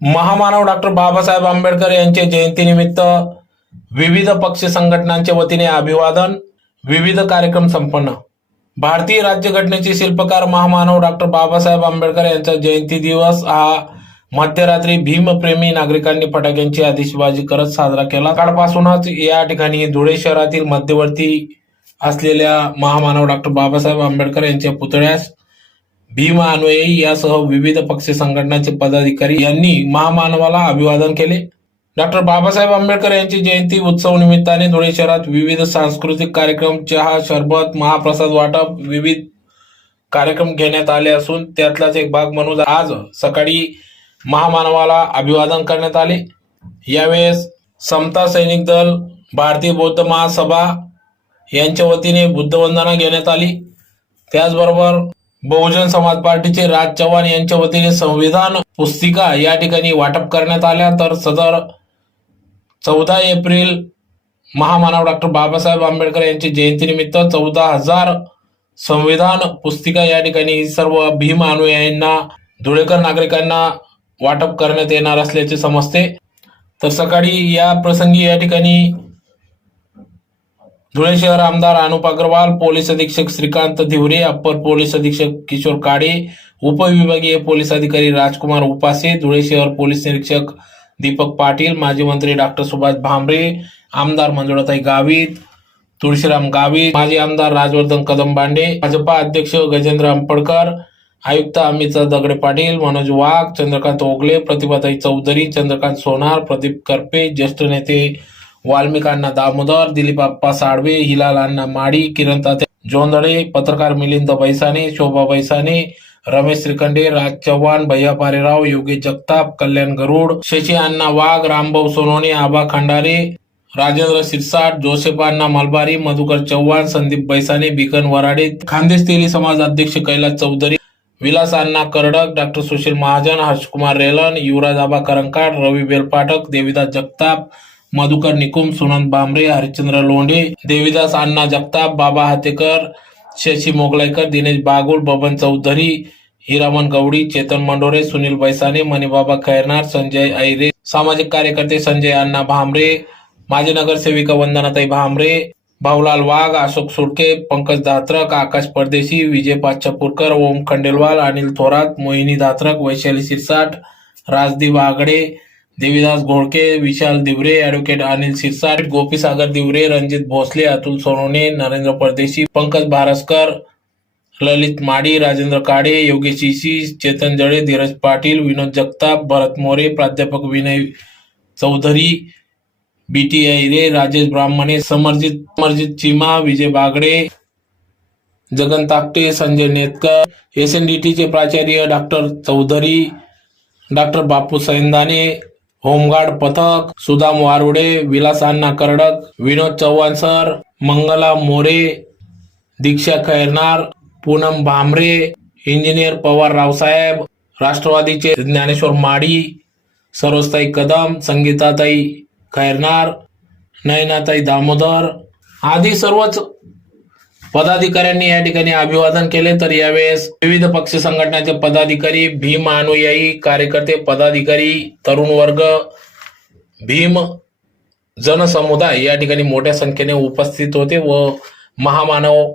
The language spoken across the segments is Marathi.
महामानव डॉक्टर बाबासाहेब आंबेडकर यांच्या जयंतीनिमित्त विविध पक्ष संघटनांच्या वतीने अभिवादन विविध कार्यक्रम संपन्न. भारतीय राज्यघटनेचे शिल्पकार महामानव डॉक्टर बाबासाहेब आंबेडकर यांचा जयंती दिवस हा मध्यरात्री भीमप्रेमी नागरिकांनी फटाक्यांची आतिषबाजी करत साजरा केला. काळपासूनच या ठिकाणी धुळे शहरातील मध्यवर्ती असलेल्या महामानव डॉक्टर बाबासाहेब आंबेडकर यांच्या पुतळ्यास भीमा अनुयायी यासह विविध पक्ष संघटनांचे पदाधिकारी यांनी महामानवाला अभिवादन केले. डॉक्टर बाबासाहेब आंबेडकर यांची जयंती उत्सव निमित्ताने धुळे शहरात विविध सांस्कृतिक कार्यक्रम चहा शरबत महाप्रसाद वाटप विविध कार्यक्रम घेण्यात आले असून त्यातलाच एक भाग म्हणून आज सकाळी महामानवाला अभिवादन करण्यात आले. यावेळेस समता सैनिक दल भारतीय बौद्ध महासभा यांच्या वतीने बुद्धवंदना घेण्यात आली. त्याचबरोबर बहुजन समाज पार्टीचे राज चव्हाण यांच्या वतीने संविधान पुस्तिका या ठिकाणी वाटप करण्यात आल्या. तर सदर चौदा एप्रिल महामानव डॉक्टर बाबासाहेब आंबेडकर यांची जयंतीनिमित्त चौदा हजार संविधान पुस्तिका या ठिकाणी सर्व भीम अनुयायांना धुळेकर नागरिकांना वाटप करण्यात येणार असल्याचे समजते. तर सकाळी या प्रसंगी या ठिकाणी धुळे शहर आमदार अनुप अग्रवाल पोलीस अधीक्षक श्रीकांत धिवरे अप्पर पोलीस अधीक्षक किशोर काडे उपविभागीय पोलीस अधिकारी राजकुमार उपासे धुळे शहर पोलीस निरीक्षक दीपक पाटील माजी मंत्री डॉक्टर सुभाष भांबरे आमदार मंजुळाताई गावित तुळशीराम गावित माजी आमदार राजवर्धन कदमबांडे भाजपा अध्यक्ष गजेंद्र अंपडकर आयुक्त अमित दगडे पाटील मनोज वाघ चंद्रकांत ओगले प्रतिभाताई चौधरी चंद्रकांत सोनार प्रदीप करपे ज्येष्ठ नेते वाल्मिकांना दामोदर दिलीपाप्पा साळवे हिलालांना माडी किरण तात्या जोंदळे पत्रकार मिलिंद बैसाने शोभा बैसाने रमेश श्रीखंडे राज चव्हाण भैया पारेराव योगेश जगताप कल्याण गरुड शशी अण्णा वाघ रामभाऊ सोनवणे आबा खंडारे राजेंद्र सिरसाट जोसेफ अण्णा मलबारी मधुकर चव्हाण संदीप बैसाने बिकन वराडे खानदेश तेली समाज अध्यक्ष कैलास चौधरी विलास अण्णा करडक डॉक्टर सुशील महाजन हर्षकुमार रेलन युवराज आबा करंकाट रवी बेलपाठक देविदास जगताप मधुकर निकुम सुनंद बांबरे हरिश्चंद्र लोंढे देविदास अण्णा जगताप बाबा हातेकर शशी मोगलाईकर दिनेश बागुल बबन चौधरी हिरामन गवडी चेतन मंडोरे सुनील बैसाने मणिबाबा खैरनार संजय ऐरे सामाजिक कार्यकर्ते संजय अण्णा भामरे माजी नगरसेविका वंदनाताई भामरे भाऊलाल वाघ अशोक सुडके पंकज धात्रक आकाश परदेशी विजय पाच्छापूरकर ओम खंडेलवाल अनिल थोरात मोहिनी धात्रक वैशाली सिरसाट राजदीप आगडे देविदास घोडके विशाल दिवरे ऍडव्होकेट अनिल सिरसाट गोपीसागर दिवरे रणजित भोसले अतुल सोनवणे नरेंद्र परदेशी पंकज भारसकर ललित माडी राजेंद्र काडे योगेश इशी चेतन जळे धीरज पाटील विनोद जगताप भरत मोरे प्राध्यापक Vinay Chaudhari B T I ray Rajesh Brahmane Samarjit Samarjit Chima Vijay Bagade Jagan Takte Sanjay Netkar S N D टीचे प्राचार्य doctor Chaudhari doctor Bapu Saindane home guard पथक सुदाम वारुडे विलास अण्णा करडक विनोद चव्हाण सर मंगला मोरे दीक्षा खैरनार पूनम भामरे इंजिनियर पवार रावसाहेब राष्ट्रवादीचे ज्ञानेश्वर माडी सरोजताई कदम संगीताताई खैरनार नयनाताई दामोदर आदी सर्वच पदाधिकाऱ्यांनी या ठिकाणी अभिवादन केले. तर यावेळेस विविध पक्ष संघटनाचे पदाधिकारी भीम अनुयायी कार्यकर्ते पदाधिकारी तरुण वर्ग भीम जनसमुदाय या ठिकाणी मोठ्या संख्येने उपस्थित होते व महामानव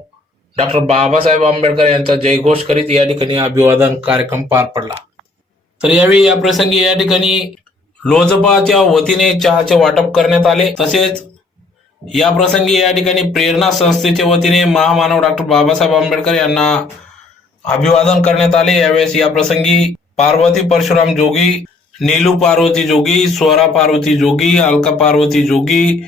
डॉक्टर बाबासाहेब आंबेडकर यांचा जयघोष करीत या ठिकाणी अभिवादन कार्यक्रम पार पडला. तर यावेळी या प्रसंगी या ठिकाणी लोजपाच्या वतीने चहाचे वाटप करण्यात आले. तसेच या प्रसंगी या ठिकाणी प्रेरणा संस्थेच्या वतीने महामानव डॉक्टर बाबासाहेब आंबेडकर यांना अभिवादन करण्यात आले. यावेळेस या प्रसंगी पार्वती परशुराम जोगी नीलू पार्वती जोगी स्वरा पार्वती जोगी अलका पार्वती जोगी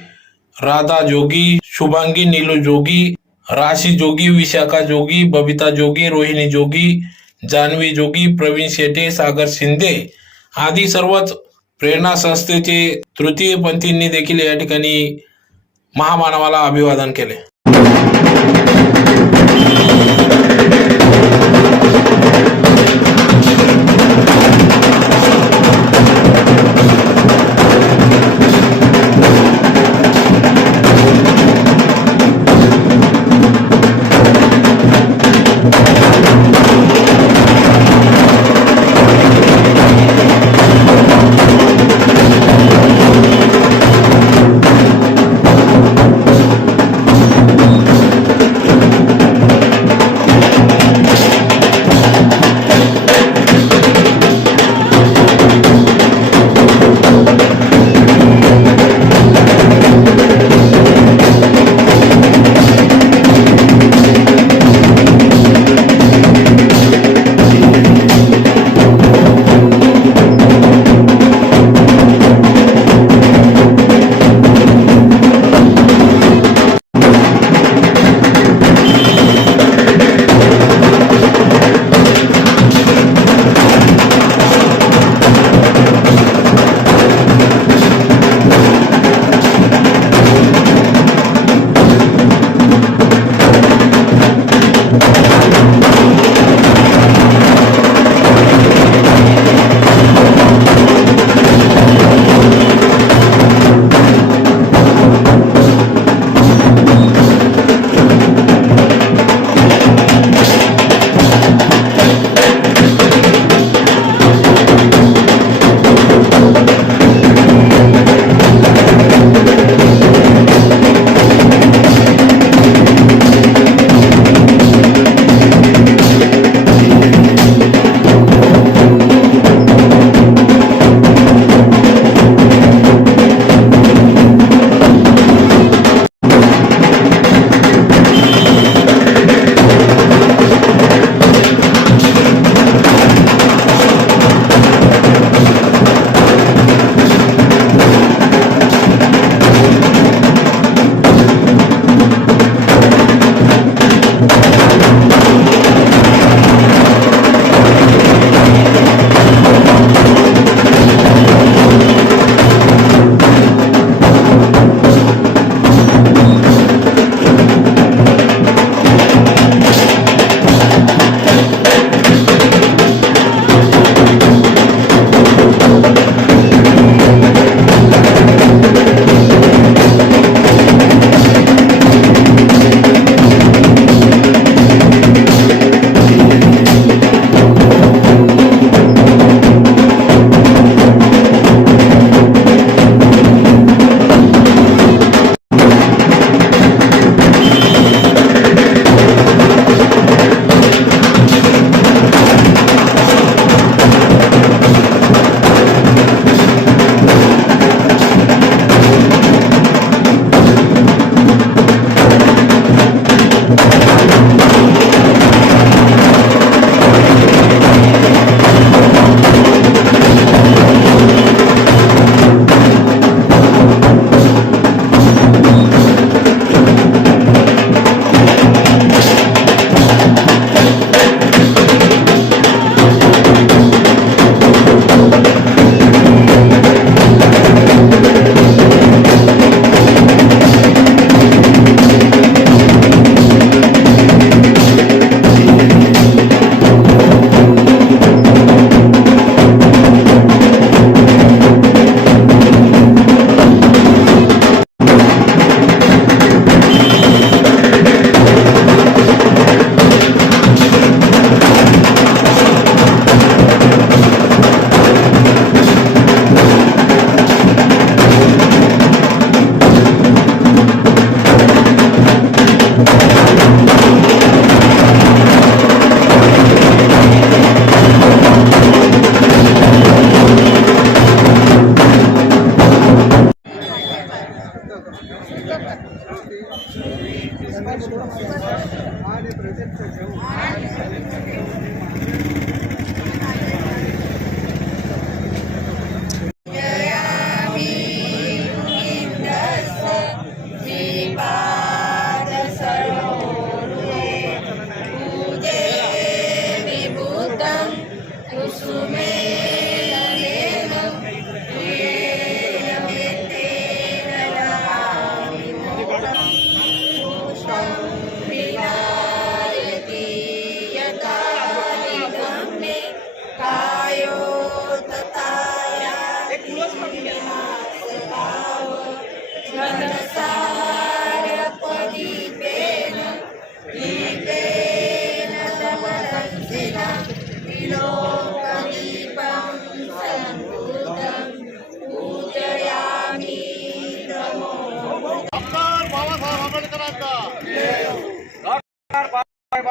राधा जोगी शुभांगी नीलू जोगी राशी जोगी विशाखा जोगी बबिता जोगी रोहिणी जोगी जान्हवी जोगी प्रवीण शेटे सागर शिंदे आदी सर्वच प्रेरणा संस्थेचे तृतीय पंथींनी देखील या ठिकाणी महामानवाला अभिवादन केले.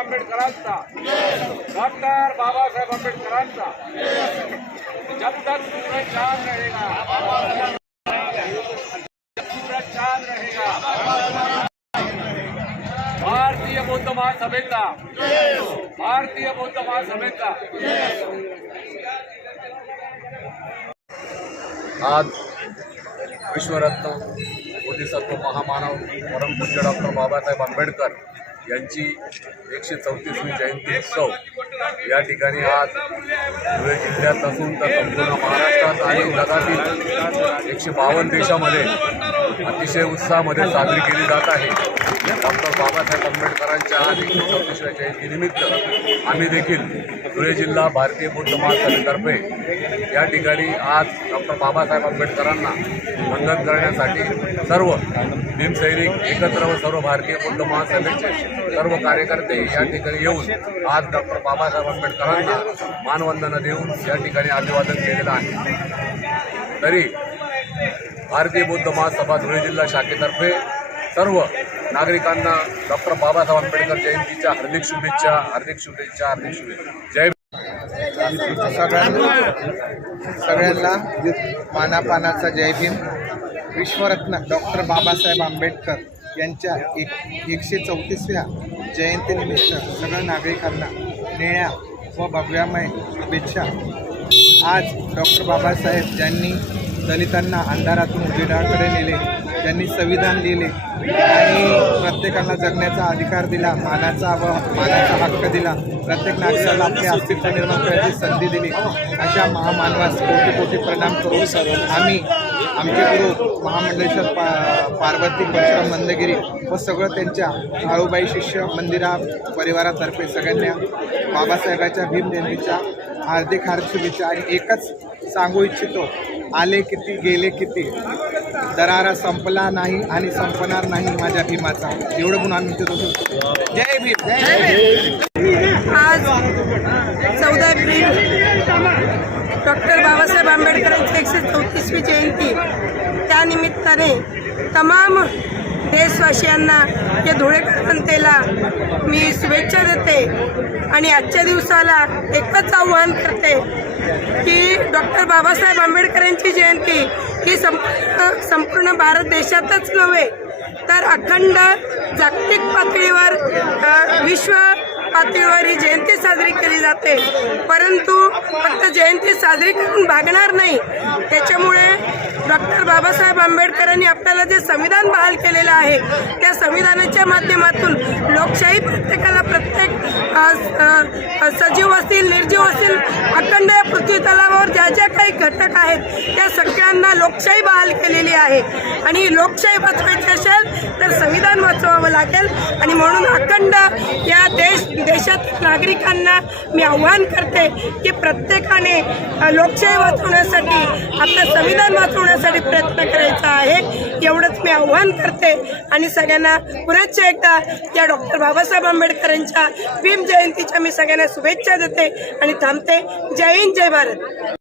आंबेडकरांचा. डॉक्टर बाबासाहेब आंबेडकरांचा. जब तक सूरज चाँद रहेगा. रहेगा भारतीय बौद्ध महासभेचा. भारतीय बौद्ध महासभेचा. आज विश्वरत्न, बोधिसत्व, महामानव परम परमपूज्य डॉक्टर बाबासाहेब आंबेडकर यांची एकशे चौतीसवी जयंती उत्सव या ठिकाणी आज धुळे जिल्ह्यात असून तर संपूर्ण महाराष्ट्रात आणि जगातील एकशे बावन्न देशामध्ये अतिशय उत्साहामध्ये साजरी केली जात आहे. डॉक्टर बाबासाहेब आंबेडकरांच्या आज एकशे चौतीसव्या जयंतीनिमित्त आम्ही देखील धुळे जिल्हा भारतीय बौद्ध महासंघातर्फे या ठिकाणी आज डॉक्टर बाबासाहेब आंबेडकरांना वंदन करण्यासाठी सर्व भीमसैनिक एकत्र व सर्व भारतीय बौद्ध महासभेचे सर्व कार्यकर्ते या ठिकाणी येऊन आज डॉक्टर बाबासाहेब आंबेडकरांना मानवंदना देऊन या ठिकाणी अभिवादन केलेलं आहे. तरी भारतीय बौद्ध महासभा धुळे जिल्हा शाखेतर्फे सर्व नागरिकांना डॉक्टर बाबासाहेब आंबेडकर जयंतीच्या हार्दिक शुभेच्छा हार्दिक शुभेच्छा हार्दिक शुभेच्छा. जय सगळ्यांना सगळ्यांना मानापानाचा जय भीम. विश्वरत्न डॉक्टर बाबासाहेब आंबेडकर यांच्या एक एकशे चौतीसव्या जयंतीनिमित्त सगळ्या नागरिकांना निळ्या व भव्यामय शुभेच्छा आज डॉक्टर बाबासाहेब ज्यांनी दलितांना अंधारातून उजेडाकडे नेले त्यांनी संविधान लिहिले आणि प्रत्येकाला जगण्याचा अधिकार दिला मानाचा व मानाचा हक्क दिला प्रत्येक नागरिकाला आपले अस्तित्व निर्माण करण्याची संधी दिली अशा महामानवास कोटी कोटी प्रणाम करून आम्ही आमचे गुरु महामंडळेश्वर पा पार्वती परशुराम मंदगिरी व सगळं त्यांच्या काळूबाई शिष्य मंदिरा परिवारातर्फे सगळ्यांना बाबासाहेबाच्या भीम हार्दिक हार्दिक शुभेच्छा. आणि एकच सांगू इच्छितो आले किती गेले किती दरारा संपला नाही आणि संपणार नाही माझ्या भीमाचा. एवढं म्हणून आम्ही तिथं बसू. जय भीम. आज चौदा एप्रिल डॉक्टर बाबासाहेब आंबेडकर एकशे चौतीसवी जयंती. त्यानिमित्ताने तमाम देशवासियांना या धुळेकर जनतेला मी शुभेच्छा देते आणि आजच्या दिवसाला एकच आव्हान करते की डॉक्टर बाबासाहेब आंबेडकरांची जयंती ही संपूर्ण संपूर्ण भारत देशातच नव्हे तर अखंड जागतिक पातळीवर विश्व पातळीवर ही जयंती साजरी केली जाते. परंतु फक्त जयंती साजरी करून भागणार नाही. त्याच्यामुळे डॉक्टर बाबासाहेब आंबेडकरांनी आपल्याला जे संविधान बहाल केलेलं आहे त्या संविधानाच्या माध्यमातून लोकशाही प्रत्येकाला प्रत्येक सजीव असतील निर्जीव असतील अखंड या पृथ्वी तलावावर ज्या ज्या काही घटक आहेत त्या सगळ्यांना लोकशाही बहाल केलेली आहे. आणि लोकशाही वाचवायची असेल तर संविधान करावं लागेल. आणि म्हणून अखंड या देश देशात नागरिकांना मी आव्हान करते की प्रत्येकाने लोकशाही वाचवण्यासाठी आपलं संविधान वाचवण्यासाठी प्रयत्न करायचा आहे. एवढंच मी आव्हान करते. आणि सगळ्यांना पुन्हा एकदा त्या डॉक्टर बाबासाहेब आंबेडकरांच्या भीम जयंतीच्या मी सगळ्यांना शुभेच्छा देते. आणि थांबते. जय हिंद जय भारत.